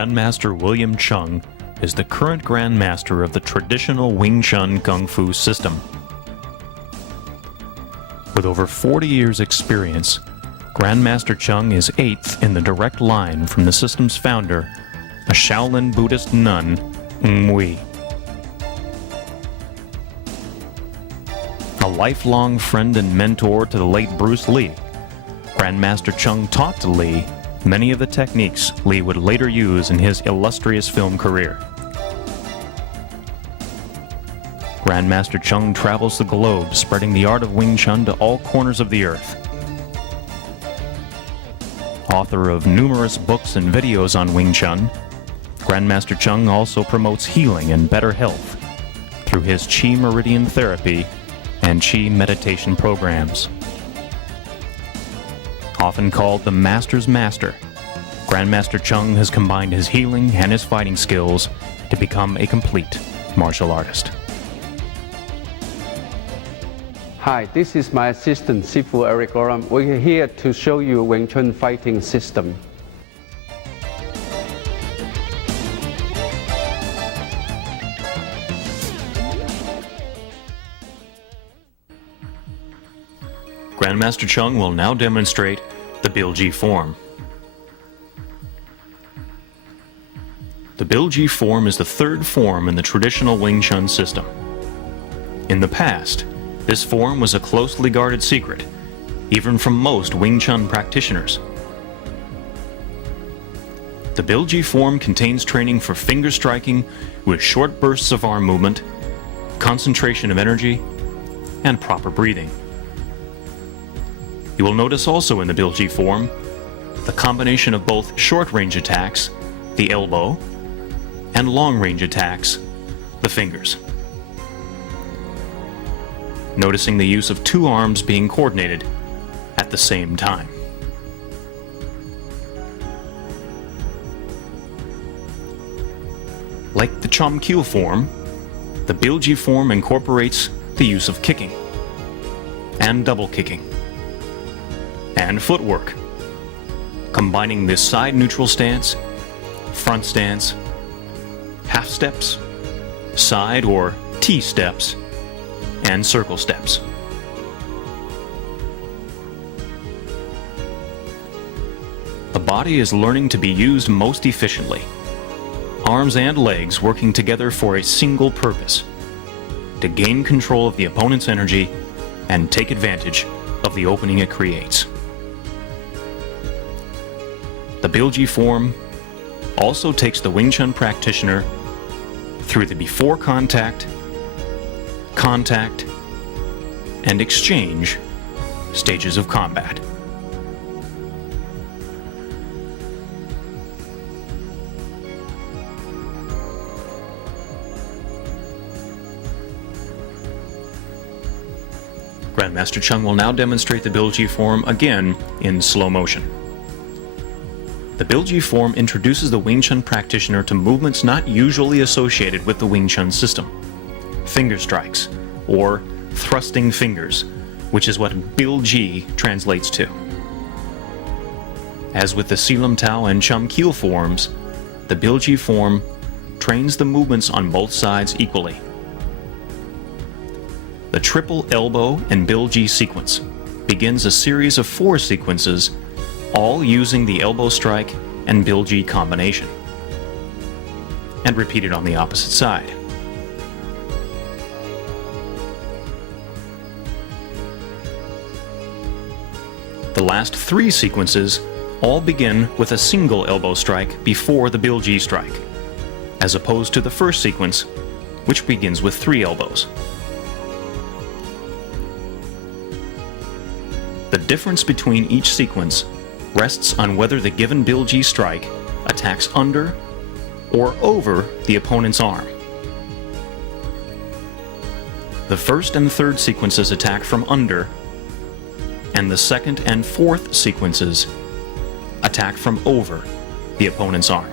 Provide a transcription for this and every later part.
Grandmaster William Chung is the current Grandmaster of the traditional Wing Chun Kung Fu system. With over 40 years' experience, Grandmaster Chung is 8th in the direct line from the system's founder, a Shaolin Buddhist nun, Ngui. A lifelong friend and mentor to the late Bruce Lee, Grandmaster Chung taught to Lee many of the techniques Lee would later use in his illustrious film career. Grandmaster Chung travels the globe, spreading the art of Wing Chun to all corners of the earth. Author of numerous books and videos on Wing Chun, Grandmaster Chung also promotes healing and better health through his Chi Meridian Therapy and Chi meditation programs. Often called the Master's Master, Grandmaster Chung has combined his healing and his fighting skills to become a complete martial artist. Hi, this is my assistant, Sifu Eric Oram. We're here to show you Wing Chun fighting system. Grandmaster Chung will now demonstrate the Bilji form. The Bilji form is the third form in the traditional Wing Chun system. In the past, this form was a closely guarded secret, even from most Wing Chun practitioners. The Bilji form contains training for finger striking with short bursts of arm movement, concentration of energy, and proper breathing. You will notice also in the Bilji form the combination of both short-range attacks, the elbow, and long-range attacks, the fingers. Noticing the use of two arms being coordinated at the same time. Like the Chom Kyu form, the Bilji form incorporates the use of kicking, and double kicking, and footwork, combining the side neutral stance, front stance, half steps, side or T steps, and circle steps. The body is learning to be used most efficiently. Arms and legs working together for a single purpose: to gain control of the opponent's energy and take advantage of the opening it creates. The Bilji form also takes the Wing Chun practitioner through the before contact, contact, and exchange stages of combat. Grandmaster Chung will now demonstrate the Bilji form again in slow motion. The Bilji form introduces the Wing Chun practitioner to movements not usually associated with the Wing Chun system: finger strikes, or thrusting fingers, which is what Bilji translates to. As with the Silam Tao and Chom Kyu forms, the Bilji form trains the movements on both sides equally. The triple elbow and Bilji sequence begins a series of 4 sequences, all using the elbow strike and Bilji combination, and repeated on the opposite side. The last 3 sequences all begin with a single elbow strike before the Bilji strike, as opposed to the first sequence, which begins with 3 elbows. The difference between each sequence rests on whether the given Bilji strike attacks under or over the opponent's arm. The first and third sequences attack from under, and the second and fourth sequences attack from over the opponent's arm.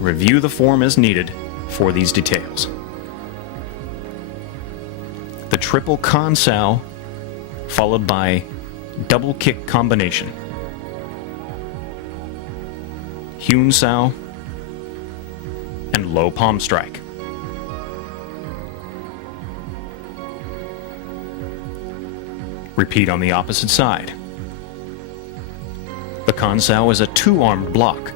Review the form as needed for these details. The triple Kan Sao followed by double kick combination, Hyun Sao, and low palm strike. Repeat on the opposite side. The Kan Sao is a two-armed block,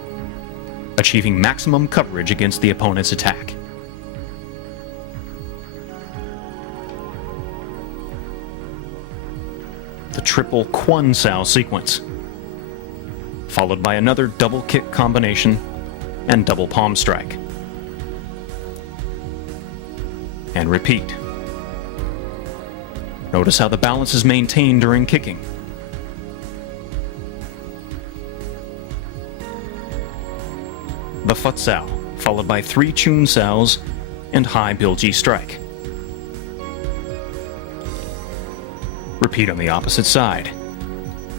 achieving maximum coverage against the opponent's attack. The triple Chun Sao sequence, followed by another double kick combination and double palm strike. And repeat. Notice how the balance is maintained during kicking. The Phut Sao, followed by 3 Chun Saos and high Bilji strike. Repeat on the opposite side.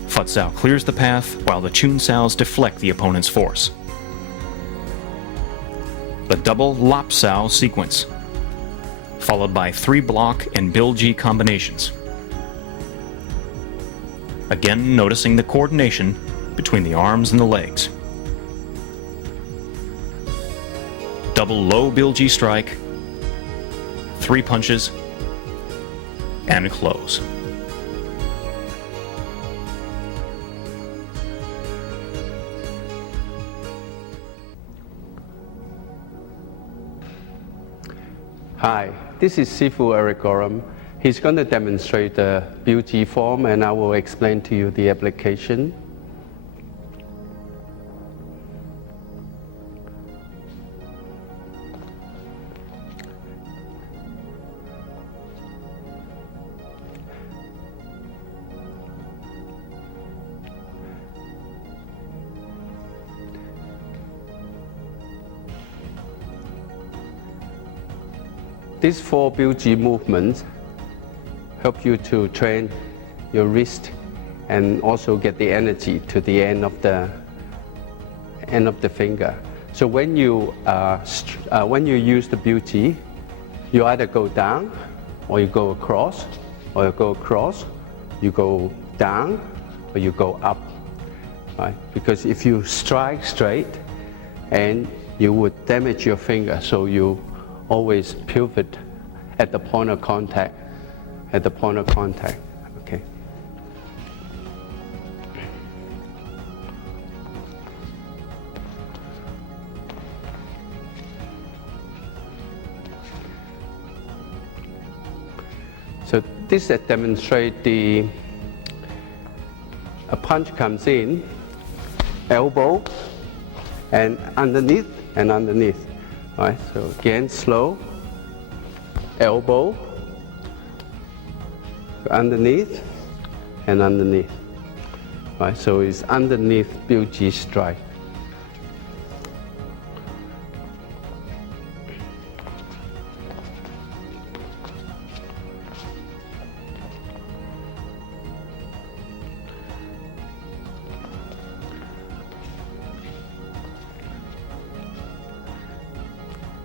Phut Sao clears the path while the Chun Saos deflect the opponent's force. The double Lap Sao sequence, followed by 3 block and Bilji combinations. Again, noticing the coordination between the arms and the legs. Double low Bilji strike, 3 punches, and close. Hi, this is Sifu Eric Gorham. He's going to demonstrate the Bilji form and I will explain to you the application. These 4 Bilji movements help you to train your wrist and also get the energy to the end of the finger. So when you use the Bilji, you either go down, or you go across, or you go across, you go down, or you go up. Right? Because if you strike straight, and you would damage your finger, so you always pivot at the point of contact, okay. So this demonstrates a punch comes in, elbow, and underneath, Right, so again, slow, elbow, underneath, and underneath. Right, so it's underneath Bilji strike.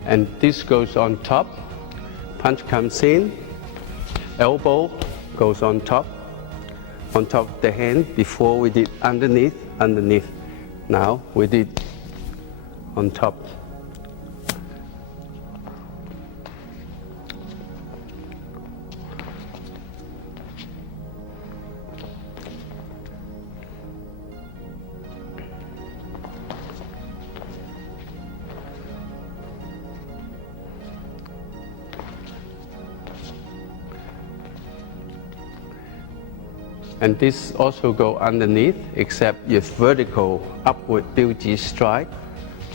And this goes on top, punch comes in, elbow goes on top of the hand. Before we did underneath, now we did on top. And this also go underneath, except it's vertical upward Bilji strike.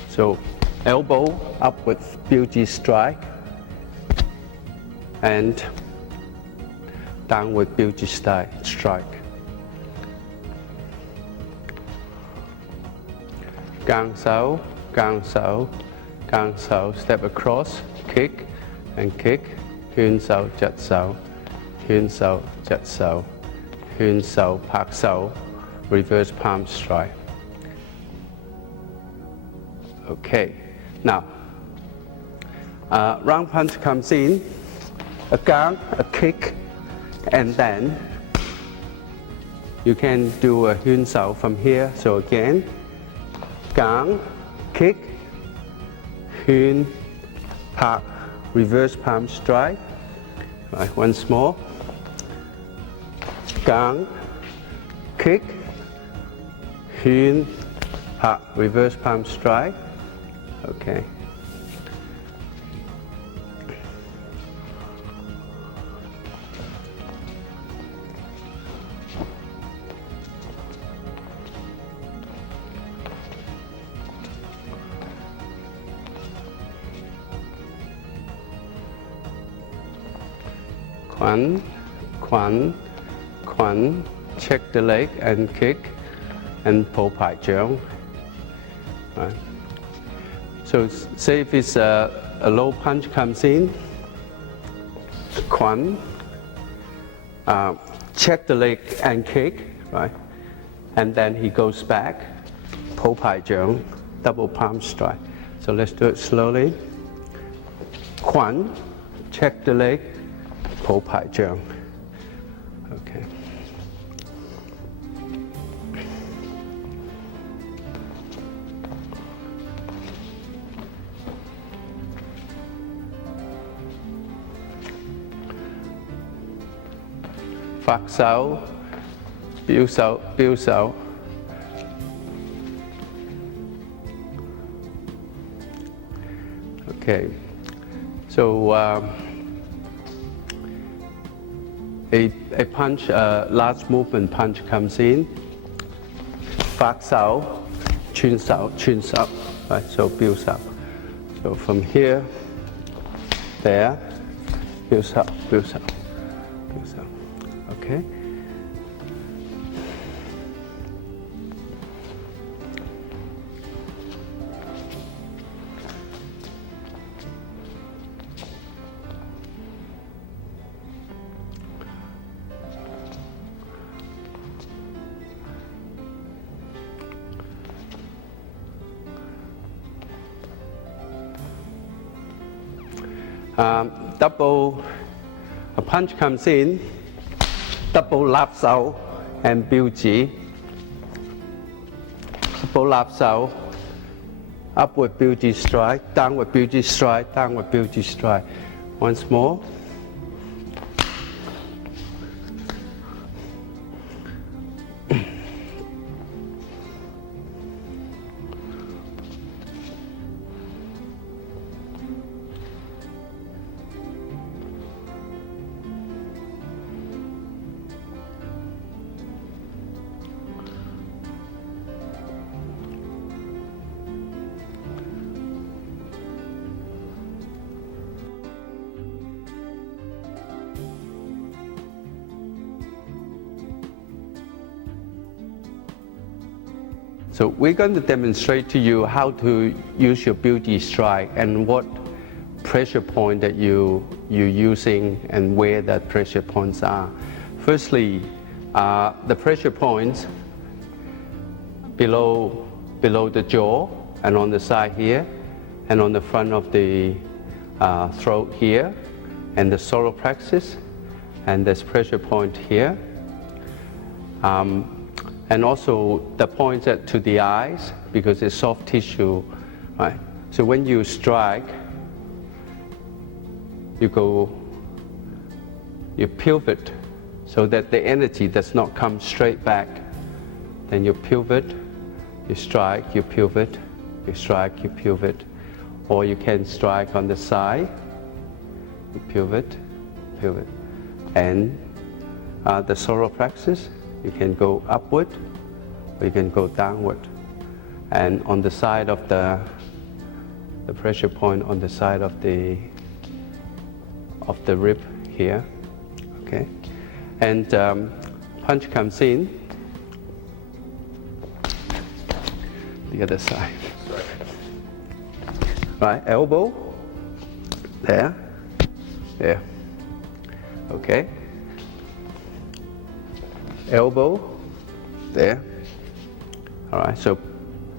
So elbow upward Bilji strike and downward Bilji strike. Gang Sao, Gang Sao, Gang Sao, step across, kick and kick, Hyun Sao, Jat Sao, Hyun Sao, Jat Sao. Hyun Sao, Pak Sao, reverse palm strike. Okay, now, round punch comes in, a gang, a kick, and then you can do a Hyun Sao from here. So again, gang, kick, Chun, Pak, reverse palm strike. Right, once more. Gang, kick, Chun, Pak, reverse palm strike. Okay. Quan, check the leg and kick and pull pai jump. Right. So say if it's a low punch comes in, Quan, check the leg and kick, right? And then he goes back, pull pai jump, double palm strike. So let's do it slowly. Quan, check the leg, pull pai jump. Okay. Phạt sáo, biếu sáo. Okay, so a punch, large movement punch comes in. Phạt sáo, Chun sáo, right? So biếu sáo. So from here, there, biếu sáo. Okay. A punch comes in, double lap sao and biuji. Double lap sao, upward biuji strike, downward biuji strike, downward biuji strike. Once more. So we're going to demonstrate to you how to use your beauty strike and what pressure point that you're using and where that pressure points are. Firstly, the pressure points below the jaw and on the side here and on the front of the throat here and the solar plexus, and there's pressure point here. And also the points to the eyes because it's soft tissue, right? So when you strike, you pivot so that the energy does not come straight back. Then you pivot, you strike, you pivot, you strike, you pivot. Or you can strike on the side, you pivot. And the solar plexus, you can go upward or you can go downward. And on the side of the pressure point on the side of the rib here, okay? And punch comes in, the other side. Right, elbow, there, okay? Elbow, there. All right, so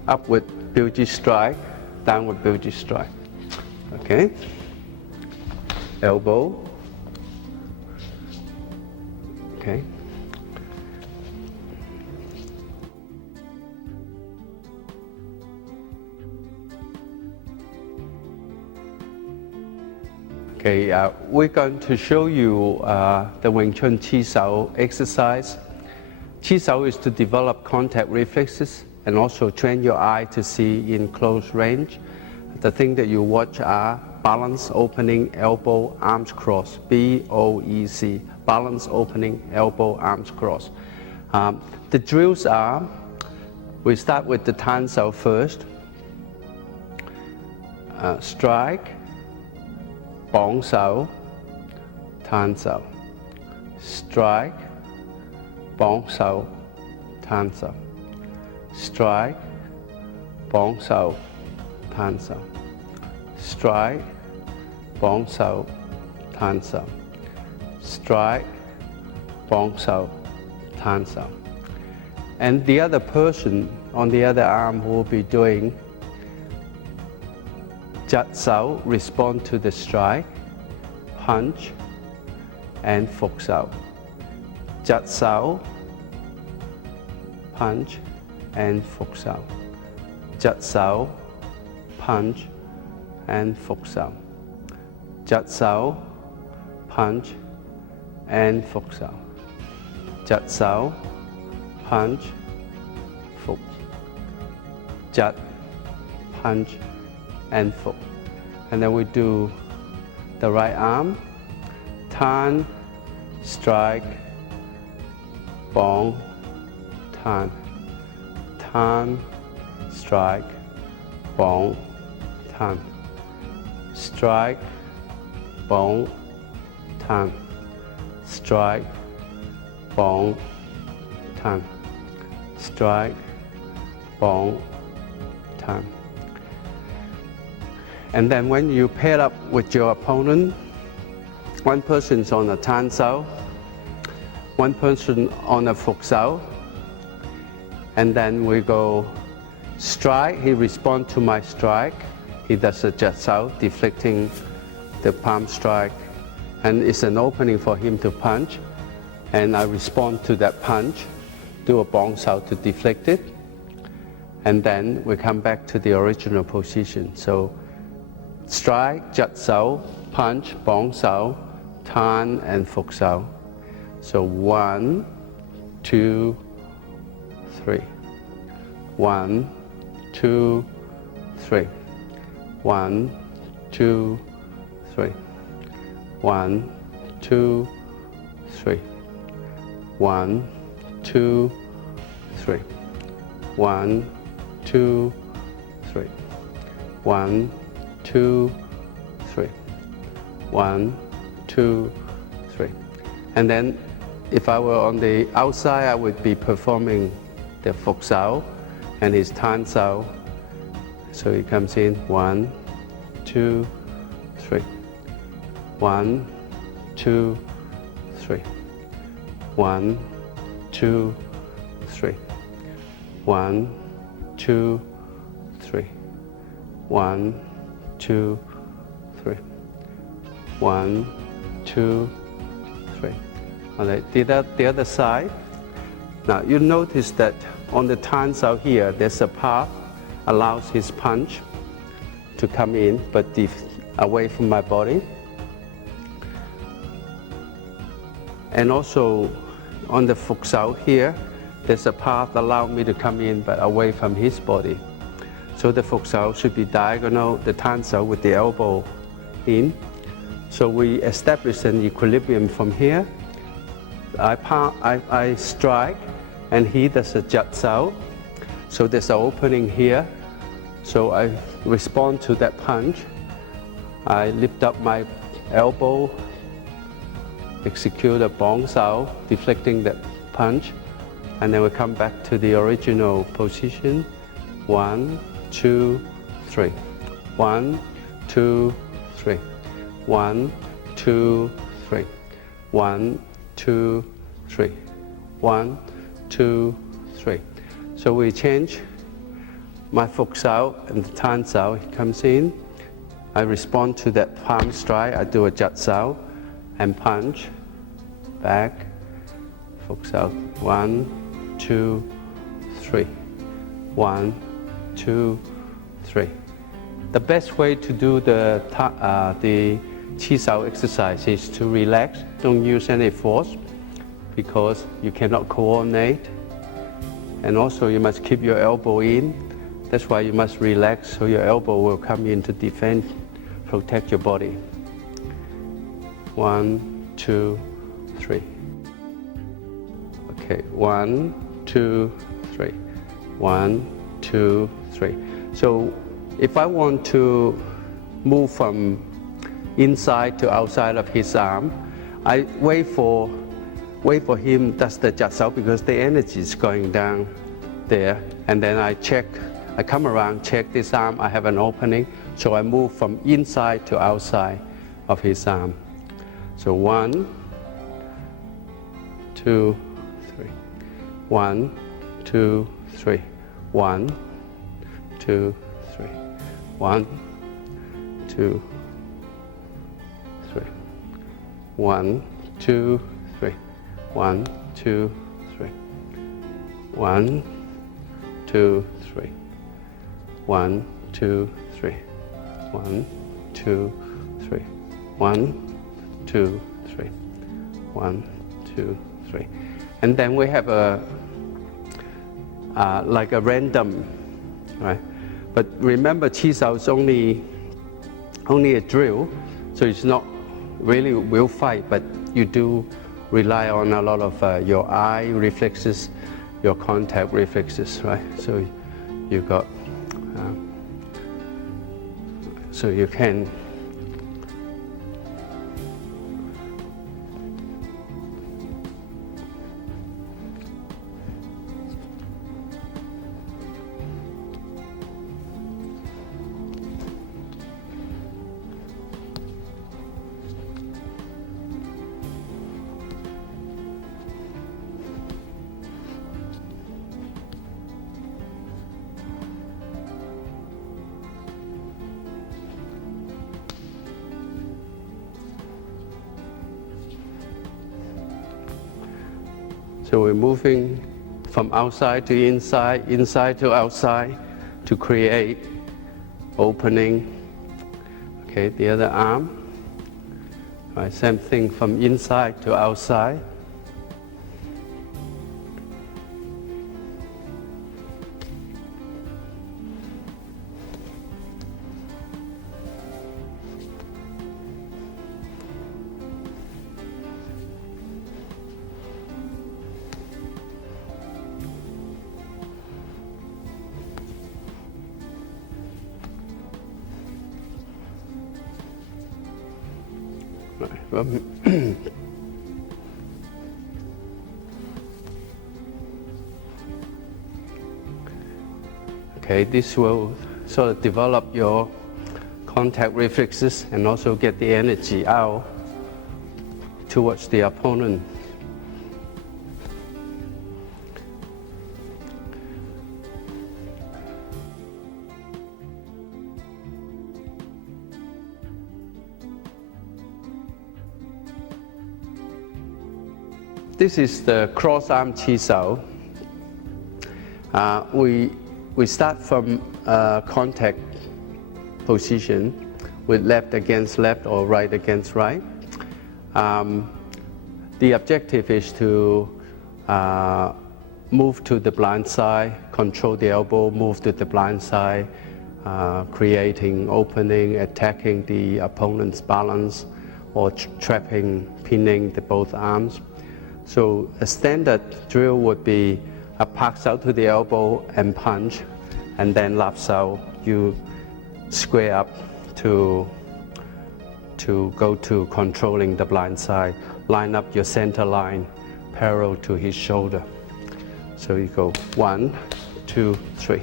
upward beauty strike, downward beauty strike. Okay. Elbow. Okay. Okay, we're going to show you the Wing Chun Chi Sao exercise. Chi Sao is to develop contact reflexes and also train your eye to see in close range. The thing that you watch are balance, opening, elbow, arms cross, BOEC, balance, opening, elbow, arms cross. The drills are, we start with the Tan Sao first, strike, Bong Sao, Tan Sao, strike, Bong Sao, Tan Sao, strike, Bong Sao, Tan Sao, strike, Bong Sao, Tan Sao, strike, Bong Sao, Tan Sao. And the other person on the other arm will be doing Jat Sao, respond to the strike, punch, and Fok Sao. Jat Sao, punch, and Fok Sao. Jat Sao, punch, and Fok Sao. Jat Sao, punch, and Fok Sao. Jat Sao, punch, Fok. Jat, punch, and Fok. And then we do the right arm, Tan, strike, Bong, Tan, Tan, strike, Bong, Tan, strike, Bong, Tan, strike, Bong, Tan, strike, Bong, Tan. And then when you pair up with your opponent, one person's on a Tan Sao, one person on a Fok Sao, and then we go strike, he responds to my strike, he does a Jat Sao, deflecting the palm strike, and it's an opening for him to punch, and I respond to that punch, do a Bong Sao to deflect it, and then we come back to the original position. So strike, Jat Sao, punch, Bong Sao, Tan, and Fok Sao. So 1, 2, 3. 1, 2, 3. 1, 2, 3. 1, 2, 3. 1, 2, 3. 1, 2, 3. 1, 2, 3. 1, 2, 3. And then if I were on the outside, I would be performing the Fok Sao and his Tan Sao. So he comes in 1, 2, 3. 1, 2, 3. 1, 2, 3. 1, 2, 3. 1, 2, 3. 1, 2, 3. All right, the other side. Now you notice that on the Tan Sao here, there's a path allows his punch to come in, but away from my body. And also on the Fok Sao here, there's a path allow me to come in, but away from his body. So the Fok Sao should be diagonal, the Tan Sao with the elbow in. So we establish an equilibrium from here. I strike, and he does a Jat Sao. So there's an opening here. So I respond to that punch. I lift up my elbow, execute a Bong Sao, deflecting that punch, and then we come back to the original position. 1, 2, 3. 1, 2, 3. 1, 2, 3. 1, 2, 3. 1, 2, 3. So we change my Fok Sao and the Tan Sao. He comes in. I respond to that palm strike. I do a Jat Sao and punch back. Fok Sao. 1, 2, 3. 1, 2, 3. The best way to do the Chi Sao exercise is to relax, don't use any force because you cannot coordinate. And also you must keep your elbow in. That's why you must relax so your elbow will come in to defend, protect your body. 1, 2, 3. Okay, 1, 2, 3. 1, 2, 3. So if I want to move from inside to outside of his arm, I wait for him does the jiat sao because the energy is going down there, and then I come around, check this arm, I have an opening, so I move from inside to outside of his arm. So 1, 2, 3. 1, 2, 3. 1, 2, 3. 1, 2, 3. 1, 2, 3. 1, 2, 3. 1, 2, 3. 1, 2, 3. 1, 2, 3. 1, 2, 3. 1, 2, 3. And then we have a like a random, right? But remember, Chi Sao is only a drill, so it's not really will fight, but you do rely on a lot of your eye reflexes, your contact reflexes, right? So you got, so you can. So we're moving from outside to inside, inside to outside to create opening. Okay, the other arm. All right, same thing from inside to outside. Okay, this will sort of develop your contact reflexes and also get the energy out towards the opponent. This is the cross-arm Chi Sao. We start from contact position with left against left or right against right. The objective is to move to the blind side, control the elbow, move to the blind side, creating opening, attacking the opponent's balance, or trapping, pinning both arms. So a standard drill would be a pak sao to the elbow and punch, and then lap sao, you square up to go to controlling the blind side. Line up your center line parallel to his shoulder. So you go 1, 2, 3.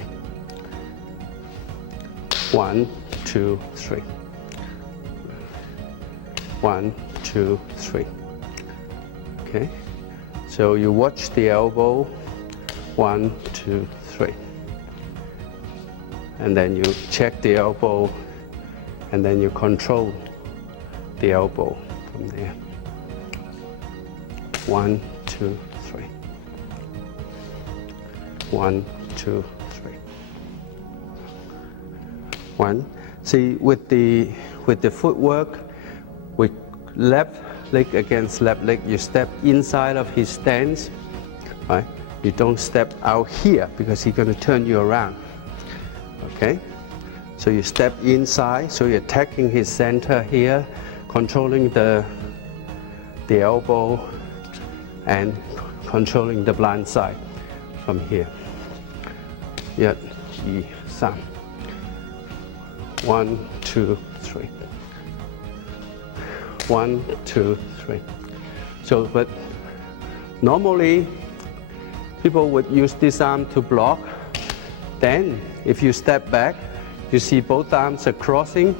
1, 2, 3. 1, 2, 3. Okay. So you watch the elbow, 1, 2, 3. And then you check the elbow, and then you control the elbow from there. 1, 2, 3. 1, 2, 3. 1. See, with the footwork, with left leg against left leg, you step inside of his stance, right? You don't step out here because he's going to turn you around, okay? So you step inside, so you're attacking his center here, controlling the elbow and controlling the blind side from here. 1, 2, 3. 1, 2, 3. 1, 2, 3. So, but normally people would use this arm to block. Then, if you step back, you see both arms are crossing.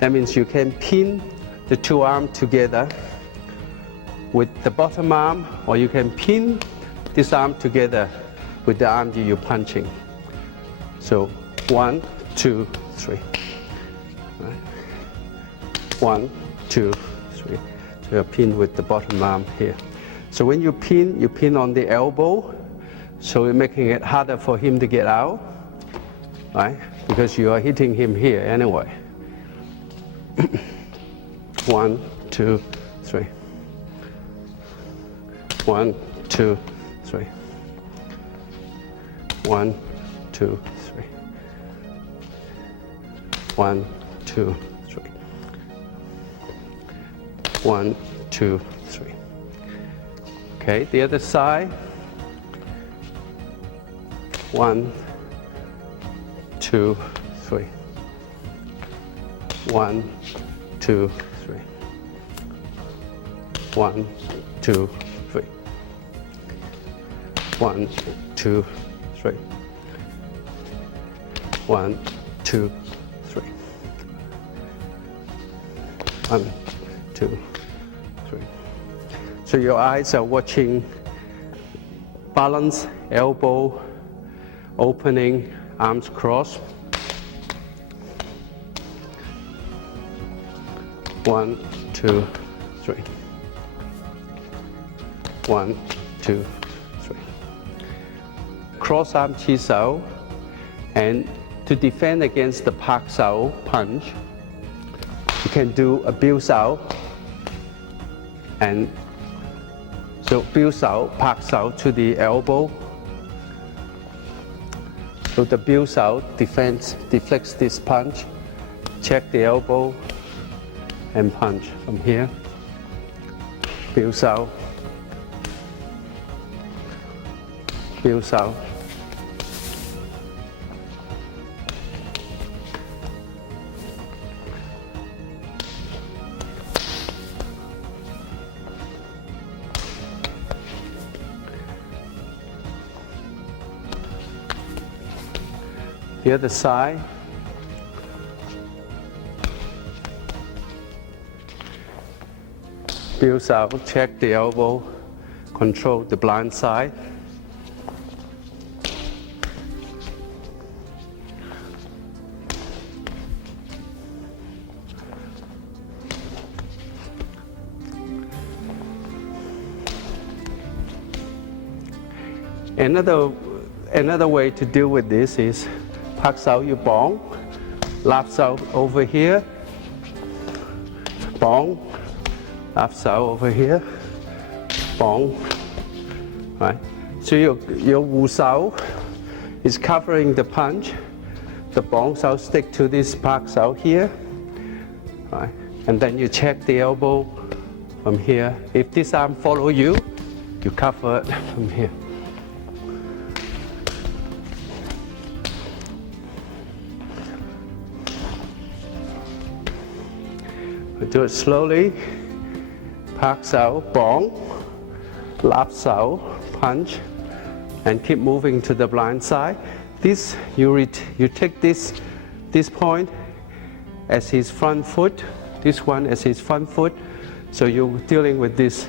That means you can pin the two arms together with the bottom arm, or you can pin this arm together with the arm that you're punching. So 1, 2, 3. Right. 1, 2, 3. So you're pinned with the bottom arm here. So when you pin on the elbow, so you're making it harder for him to get out, right? Because you are hitting him here anyway. 1, 2, 3. 1, 2, 3. 1, 2, 3. 1, 2, 3. 1, 2, 3. Okay, the other side. 1, 2, 3. 1, 2, 3. 1, 2, 3. 1, 2, 3. 1, 2, 3. 1, 2, 3. So your eyes are watching balance, elbow, opening, arms crossed. 1, 2, 3. 1, 2, 3. Cross arm chi sao, and to defend against the pak sao punch, you can do a biu sao, and so biu sao, pak sao to the elbow. So the biu sao deflects this punch, check the elbow, and punch from here. Biu sao. Biu sao. The other side. Biu sao, check the elbow, control the blind side. Another way to deal with this is pak sao you bong, lap sao over here, bong, lap sao over here, bong, right? So your wu sao is covering the punch, the bong sao stick to this pak sao here, right? And then you check the elbow from here. If this arm follow you, you cover it from here. Do it slowly. Pak sao, bong, lap sao, punch, and keep moving to the blind side. This you take this point as his front foot, this one as his front foot. So you're dealing with this.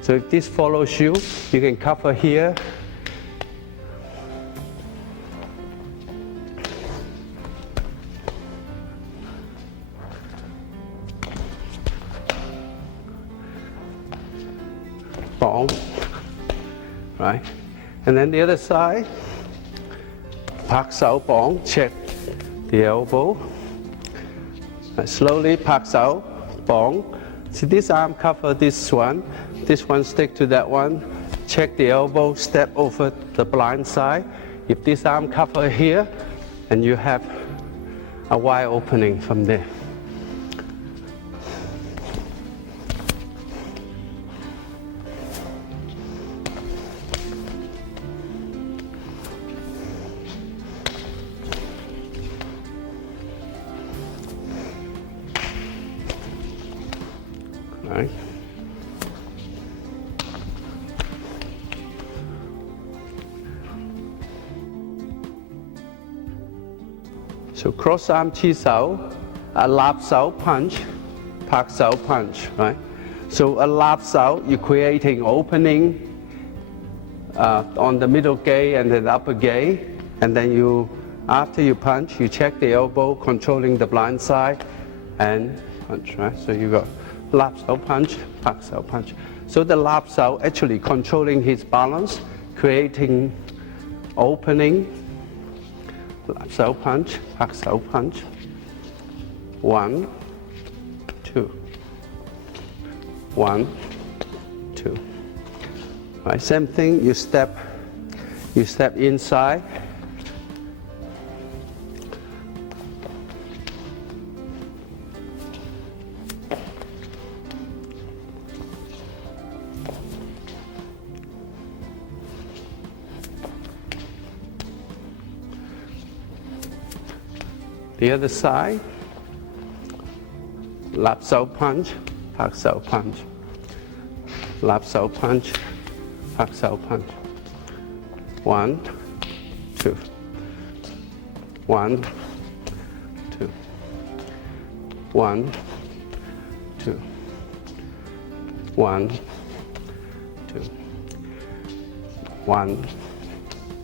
So if this follows you, you can cover here. Bong, right? And then the other side, pak sao bong, check the elbow. And slowly pak sao, bong. See, this arm cover this one stick to that one. Check the elbow, step over the blind side. If this arm cover here, and you have a wide opening from there. Right. So cross arm chi sao, a lap sao punch, pak sao punch, right? So a lap sao, you're creating opening on the middle gay and then upper gay, and then you, after you punch, you check the elbow, controlling the blind side, and punch, right? So you got lap sao punch, pak sao punch. So the lap sao actually controlling his balance, creating opening. Lap sao punch, pak sao punch. 1, 2. 1, 2. Right, same thing. You step inside. The other side, lap sao punch, pak sao punch. Lap sao punch, pak sao punch. 1, 2. 1, 2. 1, 2. 1, 2. 1,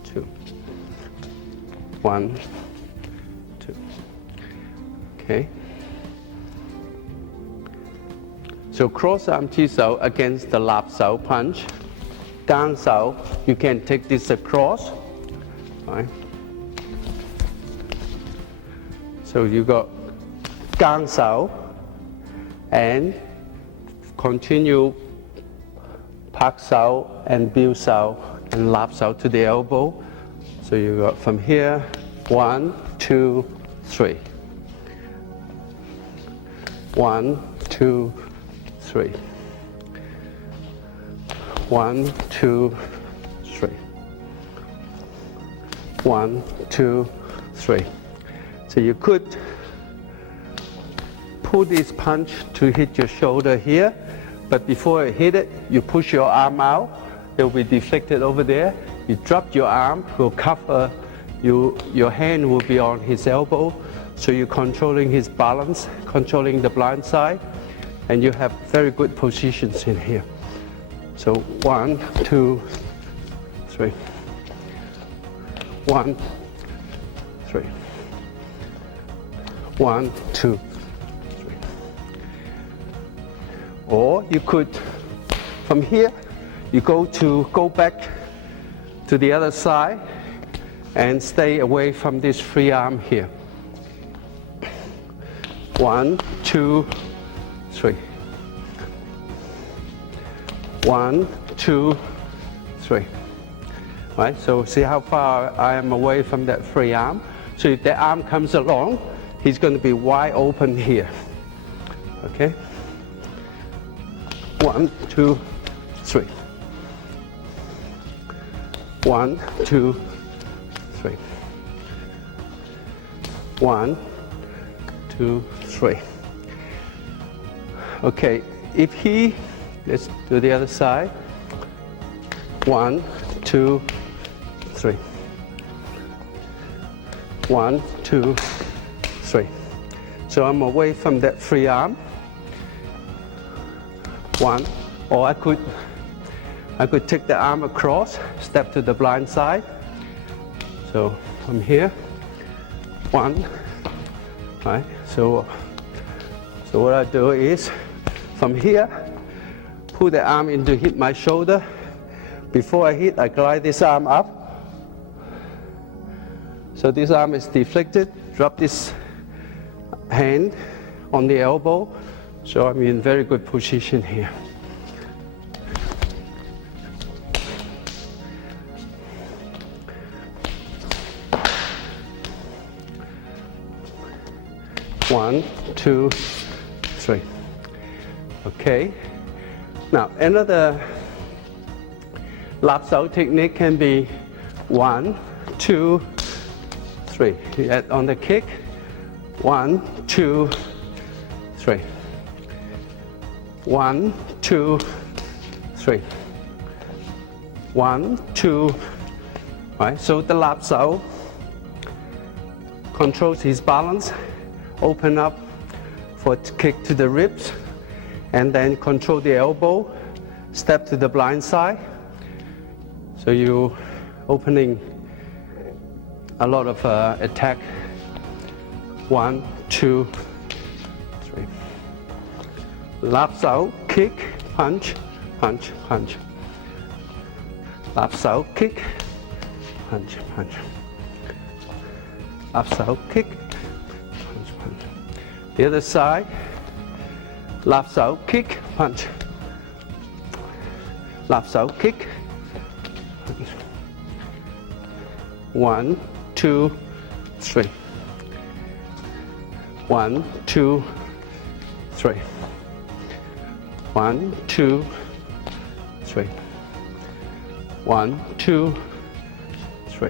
2. 1, 2. Okay. So cross arm chi sao against the lap sao punch. Gang sao, you can take this across. Right. So you got gang sao and continue pak sao and biu sao and lap sao to the elbow. So you got from here 1, 2, 3. 1, 2, 3. 1, 2, 3. 1, 2, 3. So you could pull this punch to hit your shoulder here, but before you hit it, you push your arm out. It will be deflected over there. You drop your arm, will cover you. Your hand will be on his elbow, so you're controlling his balance, controlling the blind side, and you have very good positions in here. So 1, 2, 3. 1, 3. 1, 2, 3. Or you could, from here, you go back to the other side and stay away from this free arm here. 1, 2, 3. 1, 2, 3. Right, so see how far I am away from that free arm. So if the arm comes along, he's going to be wide open here. Okay? 1, 2, 3. 1, 2, 3. 1, 2, 3. Okay, if he, let's do the other side. 1, 2, 3. 1, 2, 3. So I'm away from that free arm. 1, or I could take the arm across, step to the blind side. So from here, 1, right? So what I do is, from here, pull the arm in to hit my shoulder. Before I hit, I glide this arm up. So this arm is deflected. Drop this hand on the elbow. So I'm in very good position here. One, two, three. Okay. Now another lap sao technique can be 1, 2, 3. You add on the kick. 1, 2, 3. 1, 2, 3. 1, 2. Right. So the lap sao controls his balance. Open up for kick to the ribs, and then control the elbow. Step to the blind side. So you opening a lot of attack. 1, 2, 3. Lap sao, kick, punch, punch, punch. Lap sao, kick, punch, punch. Lap sao, kick, punch, punch. The other side. Lap sao, kick, punch. Lap sao, kick. 1, 2, 3. 1, 2, 3. 1, 2, 3. 1, 2, 3.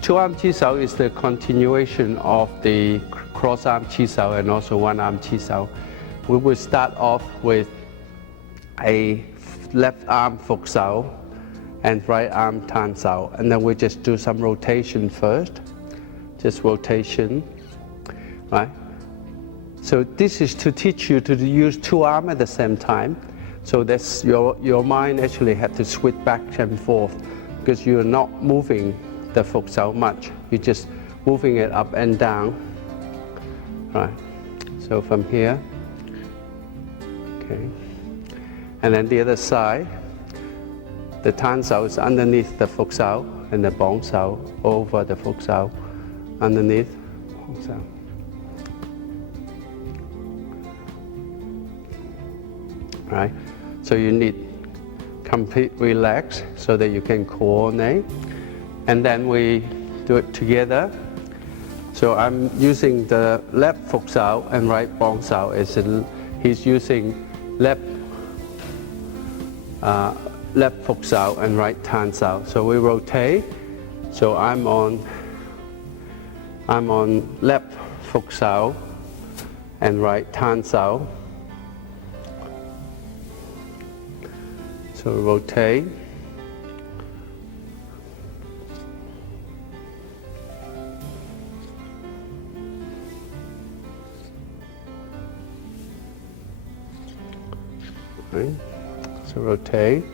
Two-arm chi sao is the continuation of the cross-arm chi sao and also one-arm chi sao. We will start off with a left arm fuk sao and right arm tan sao, and then we just do some rotation first, just rotation, right? So this is to teach you to use two arms at the same time. So that's your mind actually have to switch back and forth because you're not moving the fuk sao much. You're just moving it up and down, right? So from here, okay. And then the other side, the tan sao is underneath the fuk sao and the bong sao over the fuk sao, underneath bong sao. Right? So you need complete relax so that you can coordinate. And then we do it together. So I'm using the left fuk sao and right bong sao. He's using left fuk sao and right tan sao. So we rotate. So I'm on left fuk sao and right tan sao. So rotate. Right. So rotate.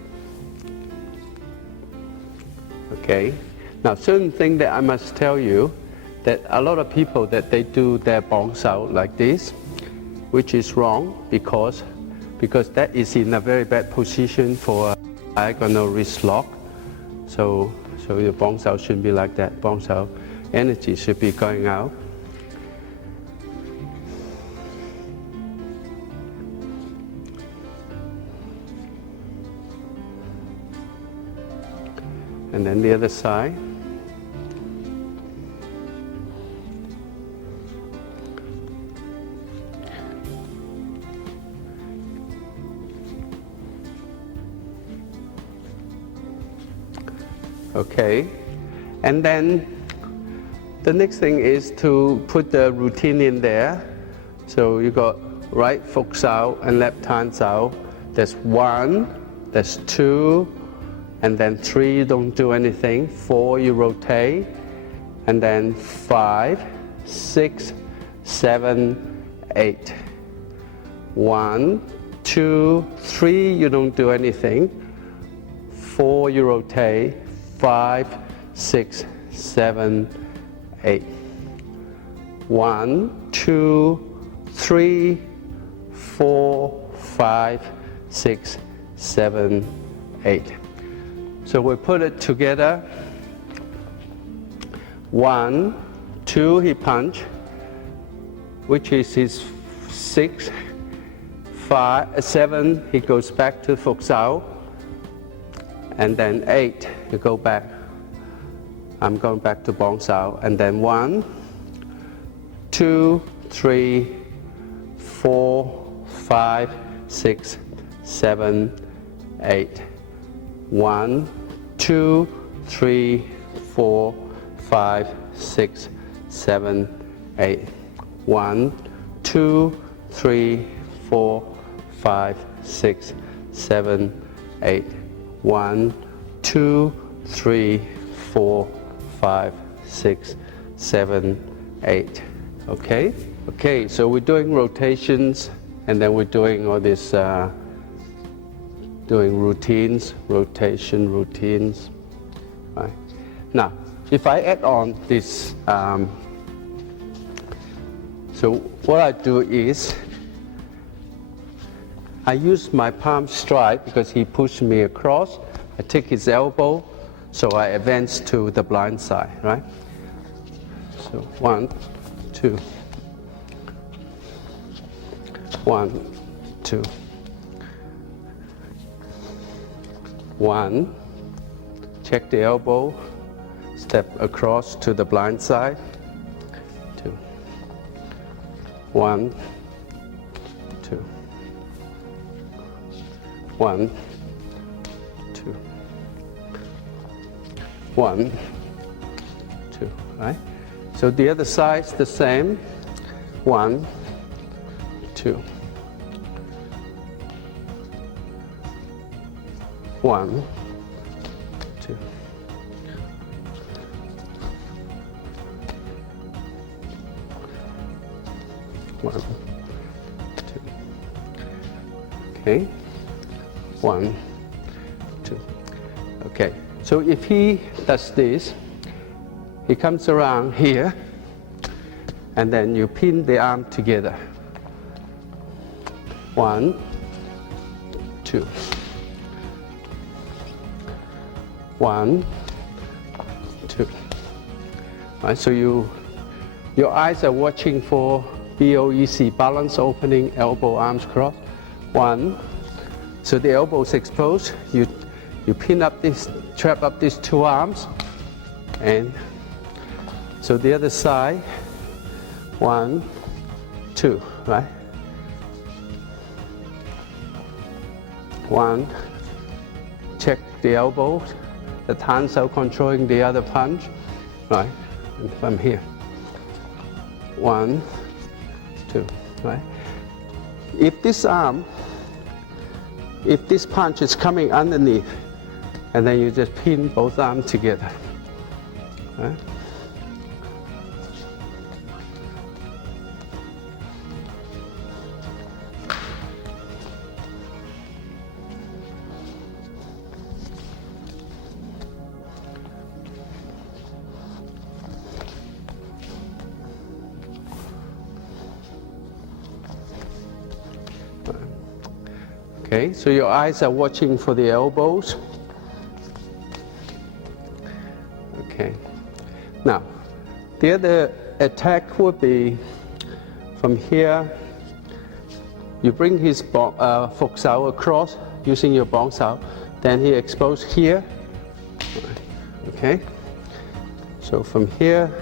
Okay. Now, certain thing that I must tell you that a lot of people that they do their bong sao like this, which is wrong because that is in a very bad position for a diagonal wrist lock. So your bong sao shouldn't be like that. Bong sao energy should be going out. And then the other side. Okay, and then the next thing is to put the routine in there. So you got right fuk sao and left tan sao. There's 1, there's 2, and then 3 you don't do anything. 4 you rotate, and then 5, 6, 7, 8. 1, 2, 3 you don't do anything. 4 you rotate. 5, 6, 7, 8. 1, 2, 3, 4, 5, 6, 7, 8. So we put it together. 1, 2, he punch, which is his 6, 5, 7, he goes back to Phục Sao, and then 8, he go back. I'm going back to Bong Sao, and then 1, 2, 3, 4, 5, 6, 7, 8. 1, 2, 3, 4, 5, 6, 7, 8. 1, 2, 3, 4, 5, 6, 7, 8. 1, 2, 3, 4, 5, 6, 7, 8. Okay? Okay, so we're doing rotations, and then we're doing all this, doing routines, rotation, routines. Right. Now, if I add on this, so what I do is, I use my palm strike because he pushed me across. I take his elbow, so I advance to the blind side, right? So 1, 2. 1, 2. 1. Check the elbow. Step across to the blind side. 2. 1, 2. 1, 2. 1, 2. Right? So the other side's the same. 1, 2. 1, 2. 1, 2. Okay. 1, 2. Okay. So if he does this, he comes around here, and then you pin the arm together. 1, 2. 1, 2. Right, so your eyes are watching for BOEC, balance opening, elbow, arms cross. 1. So the elbow is exposed. You pin up this, trap up these two arms, and so the other side. 1, 2. Right. 1. Check the elbow. The hands are controlling the other punch, right? And from here. 1, 2, right? If this punch is coming underneath, and then you just pin both arms together, right? Okay, so your eyes are watching for the elbows. Okay. Now, the other attack would be from here. You bring his Phục Sao across using your Bong Sao. Then he exposed here. Okay. So from here.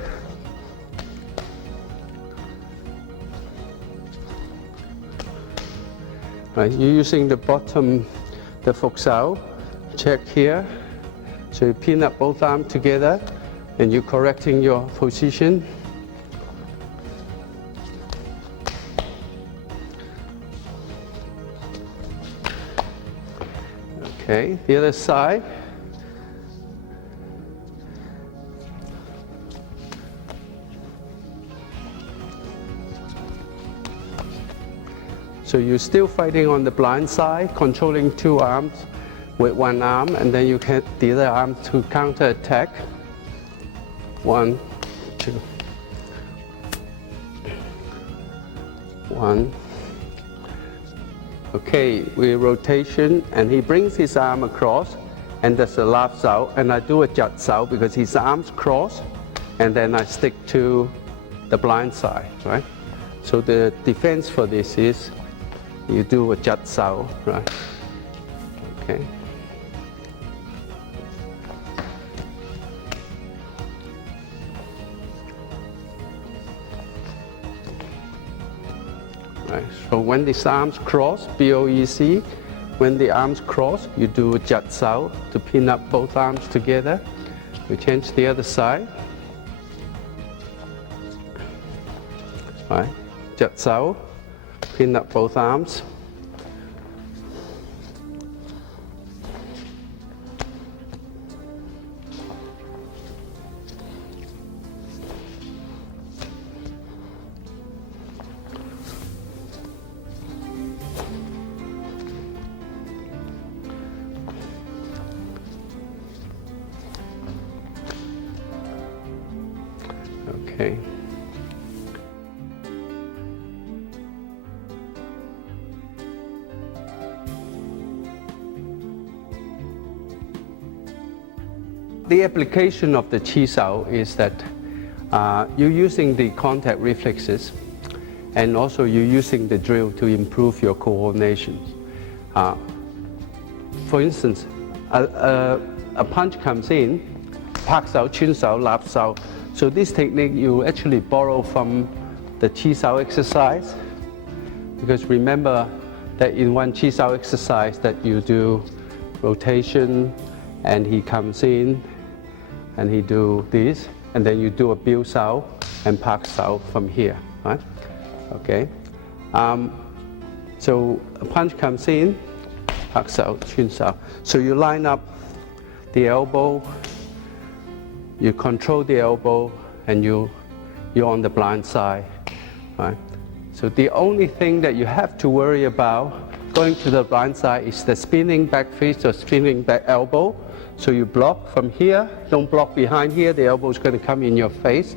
Right, you're using the bottom, the Phục Sao, check here. So you pin up both arms together, and you're correcting your position. Okay, the other side. So you're still fighting on the blind side, controlling two arms with one arm, and then you get the other arm to counter attack. 1, 2. 1. Okay, we rotation, and he brings his arm across, and there's a lap sao, and I do a jut sao because his arms cross, and then I stick to the blind side, right? So the defense for this is you do a jut sao, right? Okay. Right. So when the arms cross, BOEC, when the arms cross, you do a jut sao to pin up both arms together. You change the other side. Right. Jut sao, pin up both arms. Okay. The application of the chi sao is that you're using the contact reflexes, and also you're using the drill to improve your coordination. For instance, a punch comes in, pak sao, chun sao, lap sao. So this technique you actually borrow from the chi sao exercise, because remember that in one chi sao exercise that you do rotation, and he comes in and he do this, and then you do a biu sao and pak sao from here, right? Okay. So a punch comes in, pak sao, chun sao. So you line up the elbow, you control the elbow, and you're on the blind side, right? So the only thing that you have to worry about going to the blind side is the spinning back fist or spinning back elbow. So you block from here, don't block behind here, the elbow is going to come in your face.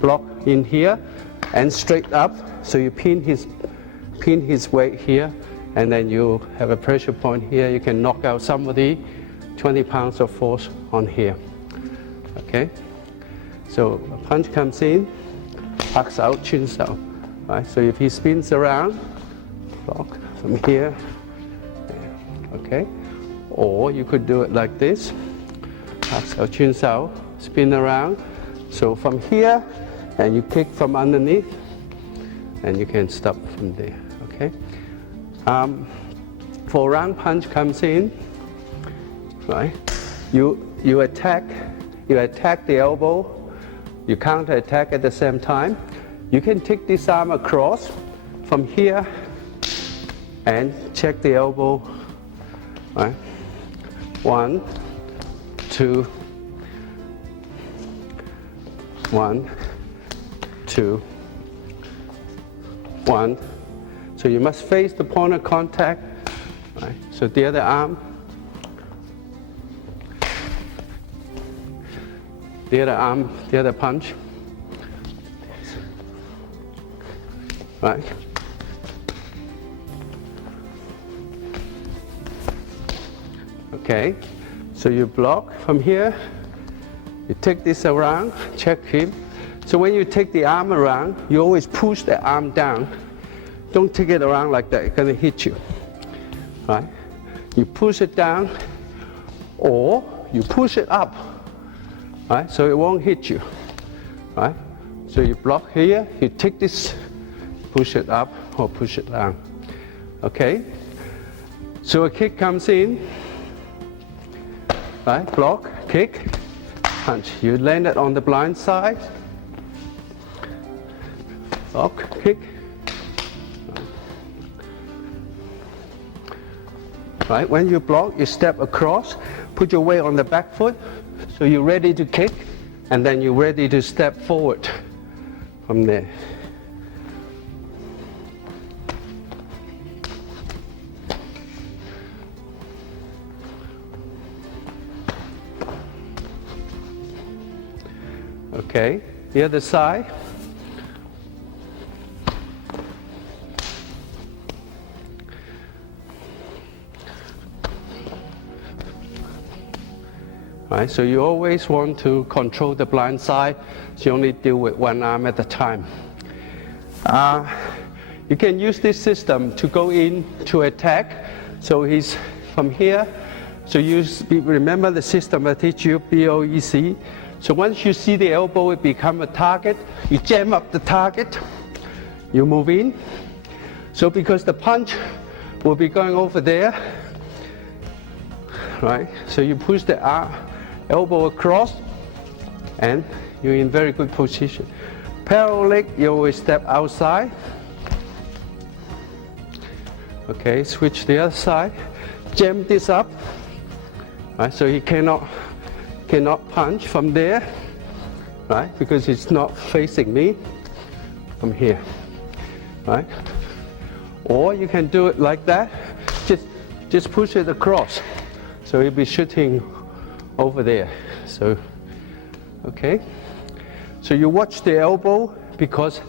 Block in here and straight up, so you pin his weight here, and then you have a pressure point here. You can knock out somebody 20 pounds of force on here. Okay? So a punch comes in, pak sao, chun sao. Right? So if he spins around, block from here, okay? Or you could do it like this, pak sao, chun sao, spin around. So from here, and you kick from underneath, and you can stop from there, okay? For round punch comes in, right? You attack the elbow, you counter attack at the same time. You can take this arm across from here and check the elbow, right? 1, 2, 1, 2, 1. So you must face the point of contact, right? So the other arm, the other punch, right? Okay, so you block from here, you take this around, check him. So when you take the arm around, you always push the arm down. Don't take it around like that, it's gonna hit you, right? You push it down, or you push it up, right? So it won't hit you, right? So you block here, you take this, push it up or push it down, okay? So a kick comes in, right? Block, kick, punch. You land it on the blind side, block, kick. Right? When you block, you step across, put your weight on the back foot, so you're ready to kick, and then you're ready to step forward from there. Okay, the other side. Right? So you always want to control the blind side, so you only deal with one arm at a time. You can use this system to go in to attack. So he's from here. So remember the system I teach you, BOEC. So once you see the elbow, it becomes a target. You jam up the target, you move in. So because the punch will be going over there, right? So you push the elbow across, and you're in very good position. Parallel leg, you always step outside. Okay, switch the other side. Jam this up. Right, so he cannot punch from there, right? Because it's not facing me from here, right? Or you can do it like that. Just push it across. So he'll be shooting over there. So, okay. So you watch the elbow, because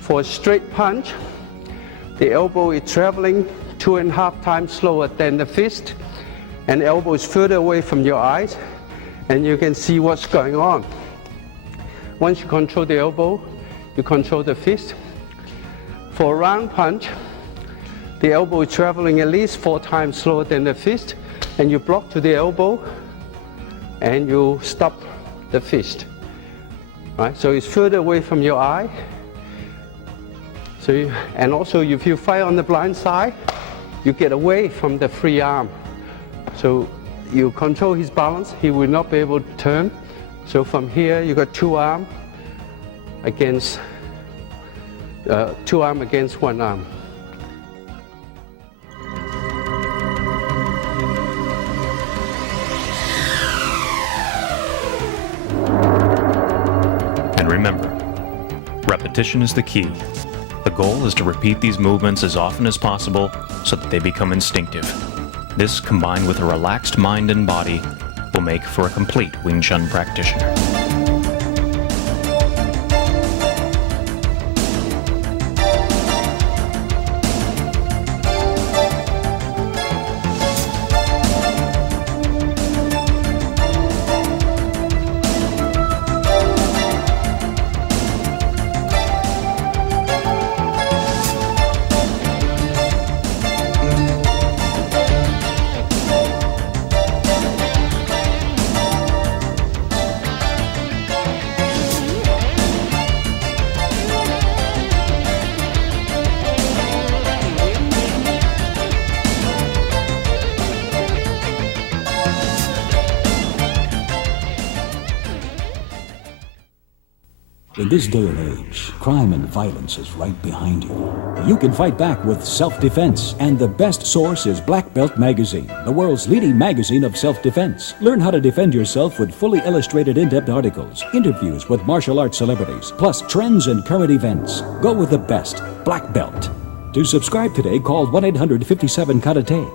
for a straight punch, the elbow is traveling 2.5 times slower than the fist, and the elbow is further away from your eyes, and you can see what's going on. Once you control the elbow, you control the fist. For a round punch, the elbow is traveling at least 4 times slower than the fist, and you block to the elbow, and you stop the fist. Right? So it's further away from your eye. So and also if you fight on the blind side, you get away from the free arm. So you control his balance, he will not be able to turn. So from here, you got 2 arms against 1 arm. And remember, repetition is the key. The goal is to repeat these movements as often as possible so that they become instinctive. This, combined with a relaxed mind and body, will make for a complete Wing Chun practitioner. In this day and age, crime and violence is right behind you. You can fight back with self-defense, and the best source is Black Belt Magazine, the world's leading magazine of self-defense. Learn how to defend yourself with fully illustrated in-depth articles, interviews with martial arts celebrities, plus trends and current events. Go with the best, Black Belt. To subscribe today, call 1-800-57-KARATE.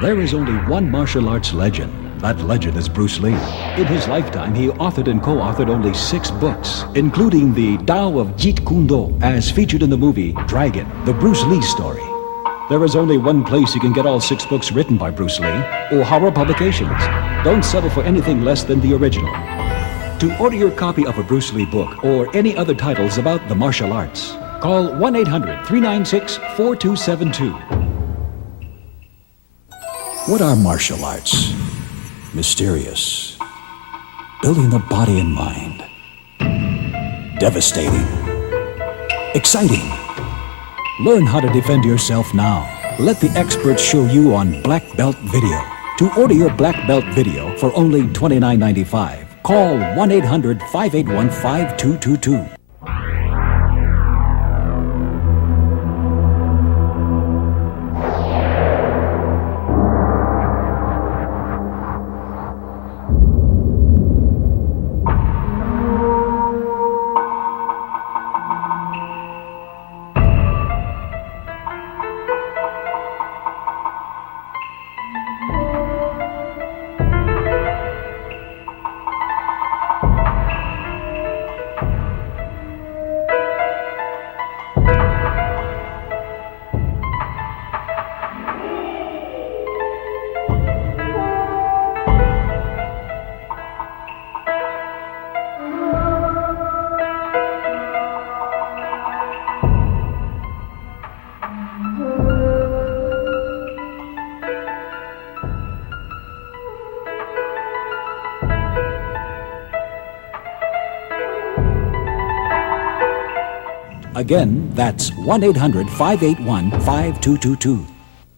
There is only one martial arts legend. That legend is Bruce Lee. In his lifetime, he authored and co-authored only 6 books, including the Tao of Jeet Kune Do, as featured in the movie Dragon, the Bruce Lee story. There is only one place you can get all 6 books written by Bruce Lee, O'Hara Publications. Don't settle for anything less than the original. To order your copy of a Bruce Lee book or any other titles about the martial arts, call 1-800-396-4272. What are martial arts? Mysterious. Building the body and mind. Devastating. Exciting. Learn how to defend yourself now. Let the experts show you on Black Belt Video. To order your Black Belt Video for only $29.95, call 1-800-581-5222. Again, that's 1 800 581 5222.